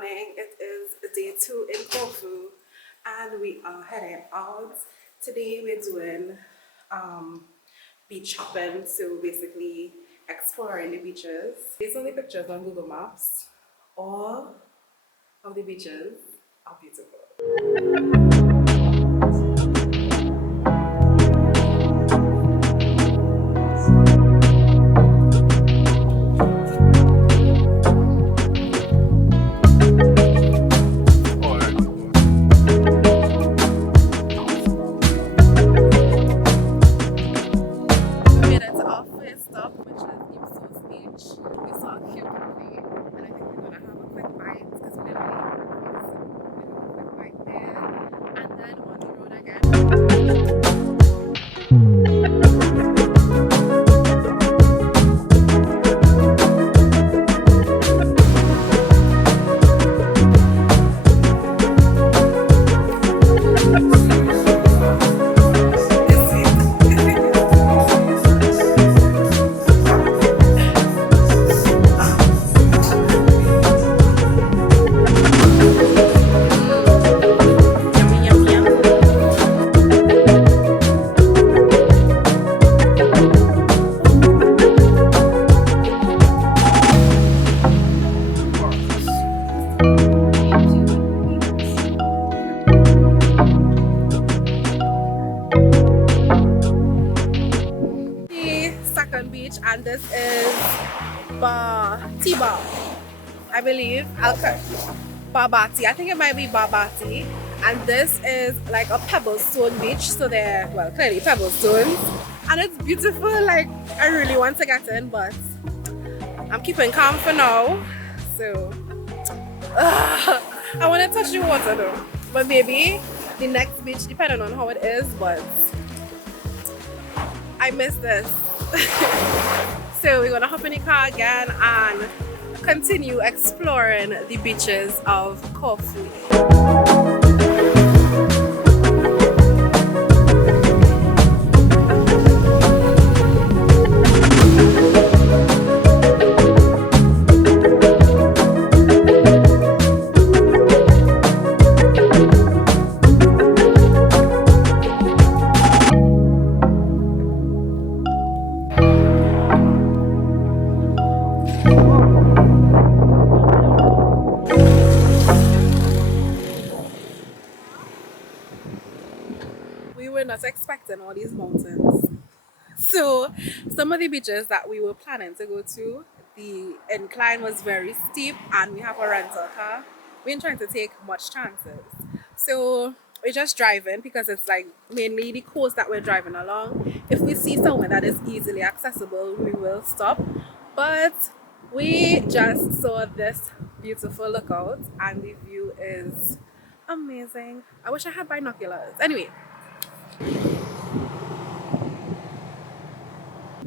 morning. It is day 2 in Corfu and we are heading out. Today we're doing beach hopping, so basically exploring the beaches. Based on the pictures on Google Maps, all of the beaches are beautiful. Beach, and this is T-Bar, I believe. Barbati, I think it might be Barbati, and this is like a pebblestone beach, so they're, well, clearly pebblestones, and it's beautiful. Like, I really want to get in, but I'm keeping calm for now. So I want to touch the water though, but maybe the next beach, depending on how it is. But I miss this. So we're gonna hop in the car again and continue exploring the beaches of Corfu. Not expecting all these mountains. So some of the beaches that we were planning to go to, the incline was very steep and we have a rental car. We ain't trying to take much chances. So we're just driving because it's like mainly the coast that we're driving along. If we see somewhere that is easily accessible, we will stop. But we just saw this beautiful lookout and the view is amazing. I wish I had binoculars. Anyway,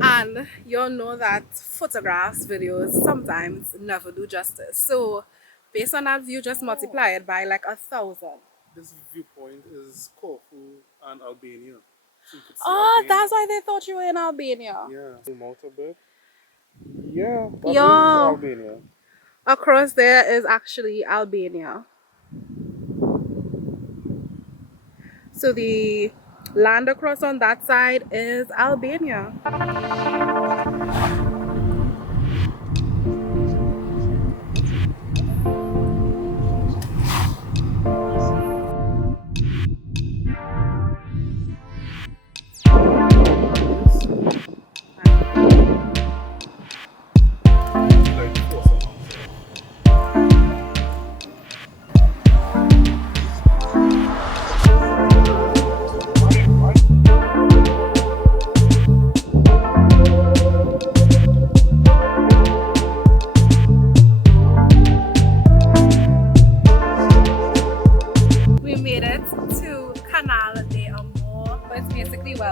and you'll know that photographs, videos sometimes never do justice. So based on that view, just multiply it by like 1,000. This viewpoint is Corfu and Albania. So Albania. That's why they thought you were in Albania. Yeah. Zoom out a bit. Yeah, that is Albania. Across there is actually Albania. So the land across on that side is Albania.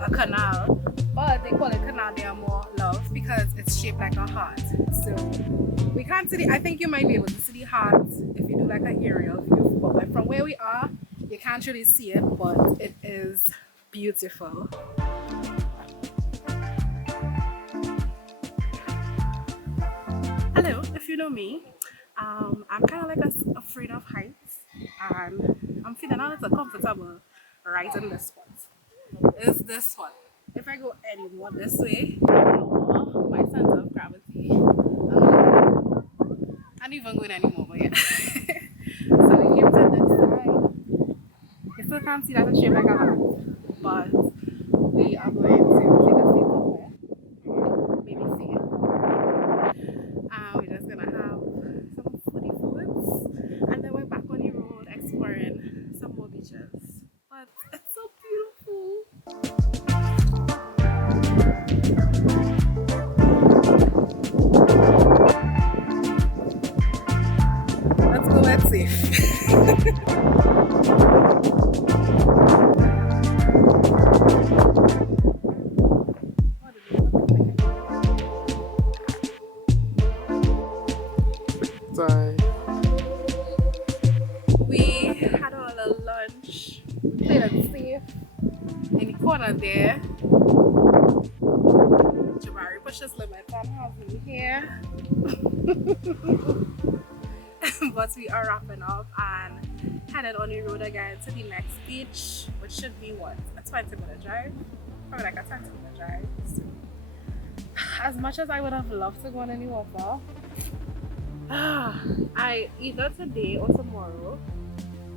A canal, but they call it Canal de Amor, love, because it's shaped like a heart. So we can't see I think you might be able to see the heart if you do like an aerial view, but from where we are you can't really see it, but it is beautiful. Hello, if you know me, I'm kind of like afraid of heights, and I'm feeling a little comfortable right in this spot. It's this spot. If I go any more this way, lower my center of gravity, I'm not even going anymore, but yeah. So we came to this side. You still can't see that it's shaped like a heart, but we are going to take a seat somewhere. Maybe see it. We're just gonna have some foodie foods, and then we're back on the road exploring some more beaches. But it's so beautiful. Let's go and see. Bye. We had our little lunch. We played it safe in the corner there. Jabari pushed his limits and has me here. But we are wrapping up and headed on the road again to the next beach, which should be what? A 20-minute drive? Probably like a 20-minute drive. So, as much as I would have loved to go on any water, I either today or tomorrow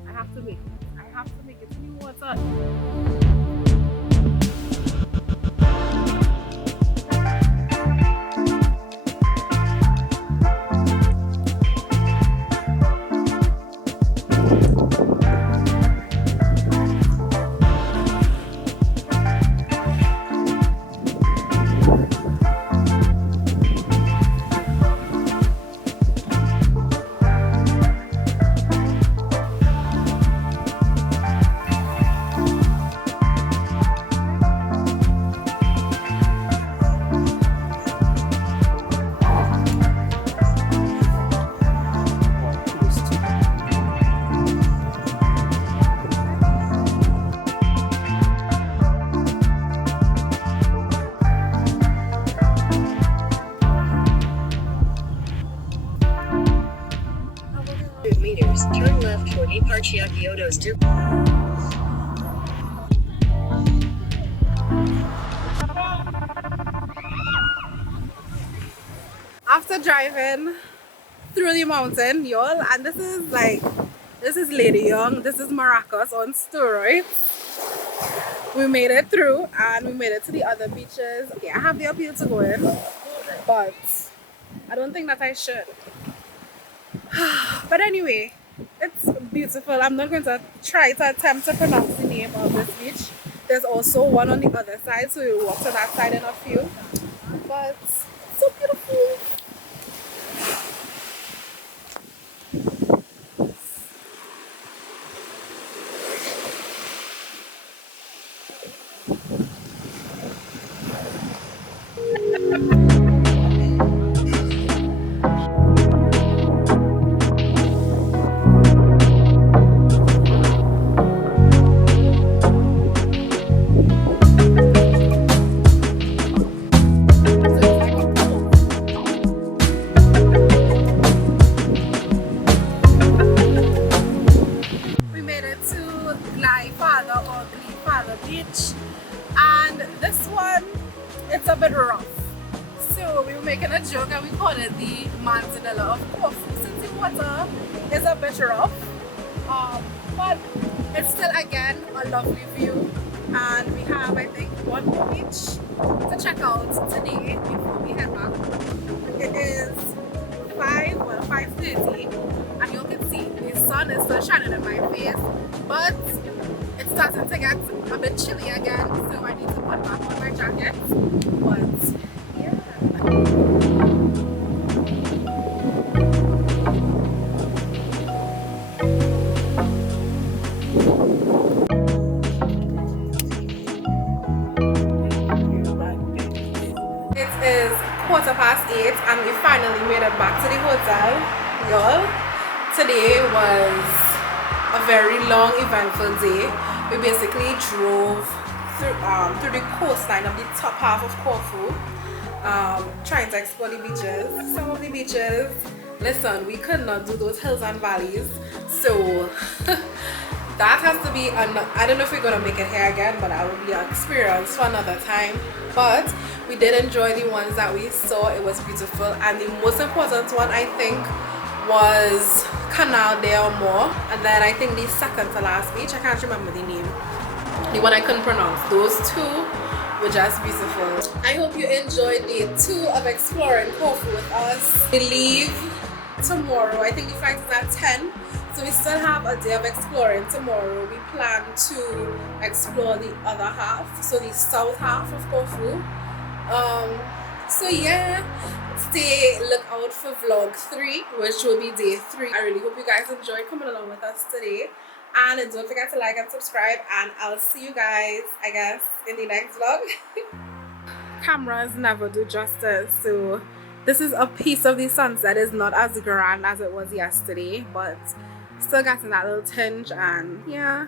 I have to make it. I have to make it to the water. Meters, turn left toward Iparchiakiotos do. After driving through the mountain, y'all, and this is Lady Young, this is Maracas on steroids. We made it through and we made it to the other beaches. Okay, I have the appeal to go in, but I don't think that I should. But anyway, it's beautiful. I'm not going to try to attempt to pronounce the name of this beach. There's also one on the other side, so we'll walk to that side in a few. But it's so beautiful. We made it to Father Beach, and this one, it's a bit rough. So we were making a joke and we called it the Manzanella of Corfu, since the water is a bit rough. But it's still, again, a lovely view, and we have, I think, one more beach to check out today before we head back. It is 5:30, and you can see the sun is still shining in my face, but it's starting to get a bit chilly again, so I need to put back on my jacket. But yeah. It is 8:15 and we finally made it back to the hotel, y'all. Today was a very long, eventful day. We basically drove through the coastline of the top half of Corfu, trying to explore the beaches. Some of the beaches Listen, we could not do those hills and valleys, so that has to be I don't know if we're gonna make it here again, but that will be an experience for another time. But we did enjoy the ones that we saw. It was beautiful, and the most important one I think was Canal de Amor, and then I think the second to last beach, I can't remember the name, the one I couldn't pronounce. Those two were just beautiful. I hope you enjoyed day 2 of exploring Corfu with us. We leave tomorrow. I think the flight is at 10, so we still have a day of exploring tomorrow. We plan to explore the other half, so the south half of Corfu. So yeah, look out for vlog 3, which will be day 3. I really hope you guys enjoyed coming along with us today, and don't forget to like and subscribe, and I'll see you guys, I guess, in the next vlog. Cameras never do justice, so this is a piece of the sunset. It's not as grand as it was yesterday, but still getting that little tinge, and yeah.